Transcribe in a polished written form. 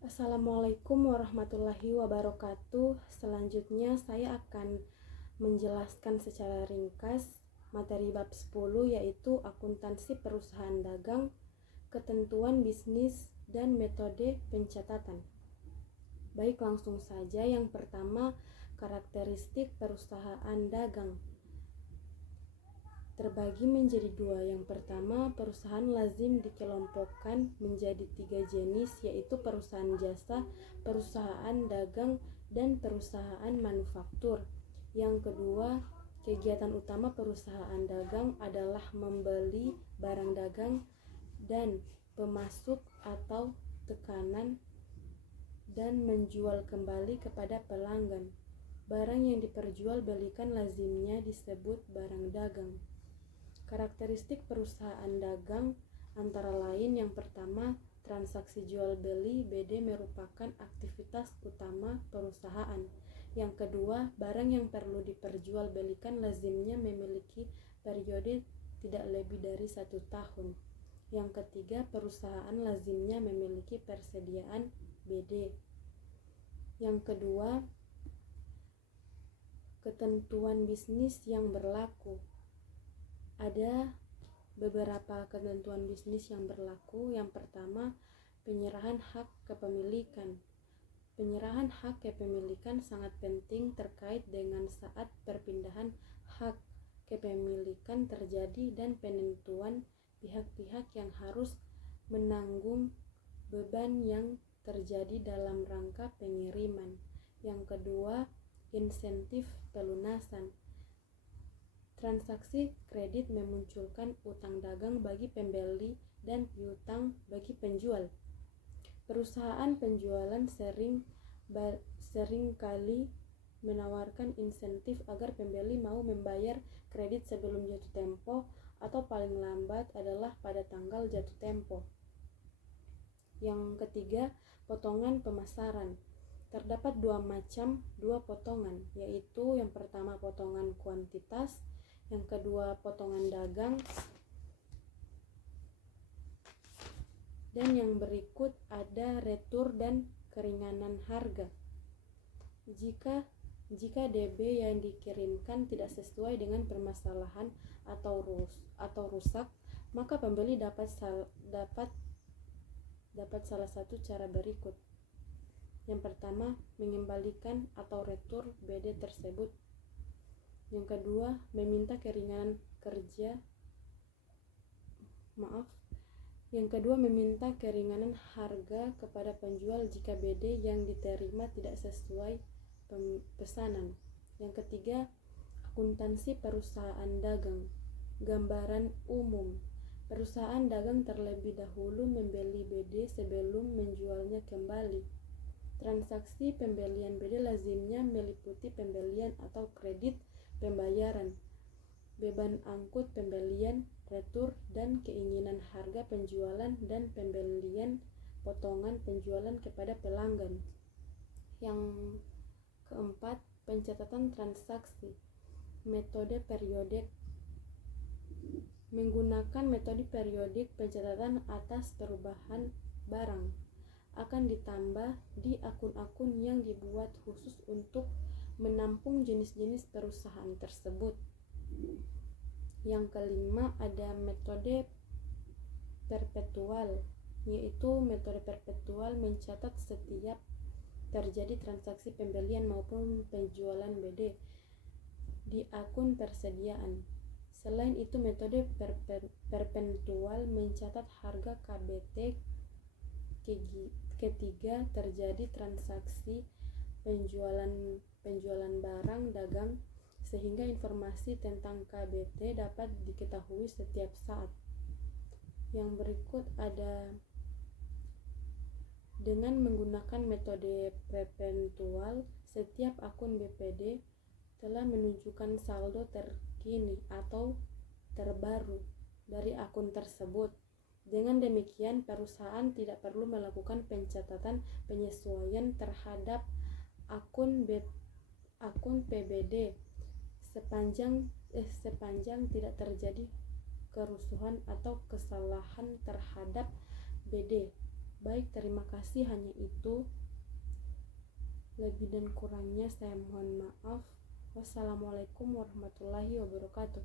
Assalamualaikum warahmatullahi wabarakatuh. Selanjutnya saya akan menjelaskan secara ringkas materi bab 10 yaitu akuntansi perusahaan dagang, ketentuan bisnis, dan metode pencatatan. Baik, langsung saja. Yang pertama, karakteristik perusahaan dagang terbagi menjadi dua. Yang pertama, perusahaan lazim dikelompokkan menjadi 3 jenis, yaitu perusahaan jasa, perusahaan dagang, dan perusahaan manufaktur. Yang kedua, kegiatan utama perusahaan dagang adalah membeli barang dagang dan pemasuk atau tekanan dan menjual kembali kepada pelanggan. Barang yang diperjualbelikan lazimnya disebut barang dagang. Karakteristik perusahaan dagang antara lain: yang pertama, transaksi jual beli BD merupakan aktivitas utama perusahaan. Yang kedua, barang yang perlu diperjualbelikan lazimnya memiliki periode tidak lebih dari 1 tahun. Yang ketiga, perusahaan lazimnya memiliki persediaan BD. Yang kedua, ketentuan bisnis yang berlaku. Ada beberapa ketentuan bisnis yang berlaku. Yang pertama, penyerahan hak kepemilikan. Penyerahan hak kepemilikan sangat penting terkait dengan saat perpindahan hak kepemilikan terjadi dan penentuan pihak-pihak yang harus menanggung beban yang terjadi dalam rangka pengiriman. Yang kedua, insentif pelunasan. Transaksi kredit memunculkan utang dagang bagi pembeli dan piutang bagi penjual. Perusahaan penjualan seringkali menawarkan insentif agar pembeli mau membayar kredit sebelum jatuh tempo atau paling lambat adalah pada tanggal jatuh tempo. Yang ketiga, potongan pemasaran. Terdapat dua potongan, yaitu yang pertama potongan kuantitas, yang kedua potongan dagang, dan yang berikut ada retur dan keringanan harga. Jika DB yang dikirimkan tidak sesuai dengan permasalahan atau rusak, maka pembeli dapat salah satu cara berikut. Yang pertama, mengembalikan atau retur BD tersebut. Yang kedua, meminta keringanan harga kepada penjual jika BD yang diterima tidak sesuai pesanan. Yang ketiga, akuntansi perusahaan dagang. Gambaran umum: perusahaan dagang terlebih dahulu membeli BD sebelum menjualnya kembali. Transaksi pembelian BD lazimnya meliputi pembelian atau kredit pembayaran, beban angkut pembelian, retur, dan keinginan harga penjualan dan pembelian potongan penjualan kepada pelanggan. Yang keempat, pencatatan transaksi. Metode periodik. Menggunakan metode periodik, pencatatan atas perubahan barang akan ditambah di akun-akun yang dibuat khusus untuk menampung jenis-jenis perusahaan tersebut. Yang kelima, ada metode perpetual, yaitu metode perpetual mencatat setiap terjadi transaksi pembelian maupun penjualan BD di akun persediaan. Selain itu, metode perpetual mencatat harga KBT ketika terjadi transaksi penjualan barang dagang, sehingga informasi tentang KBT dapat diketahui setiap saat. Yang berikut ada: dengan menggunakan metode perpetual, setiap akun BPD telah menunjukkan saldo terkini atau terbaru dari akun tersebut. Dengan demikian, perusahaan tidak perlu melakukan pencatatan penyesuaian terhadap akun PBD sepanjang tidak terjadi kerusuhan atau kesalahan terhadap BD. Baik, terima kasih, hanya itu. Lebih dan kurangnya saya mohon maaf. Wassalamualaikum warahmatullahi wabarakatuh.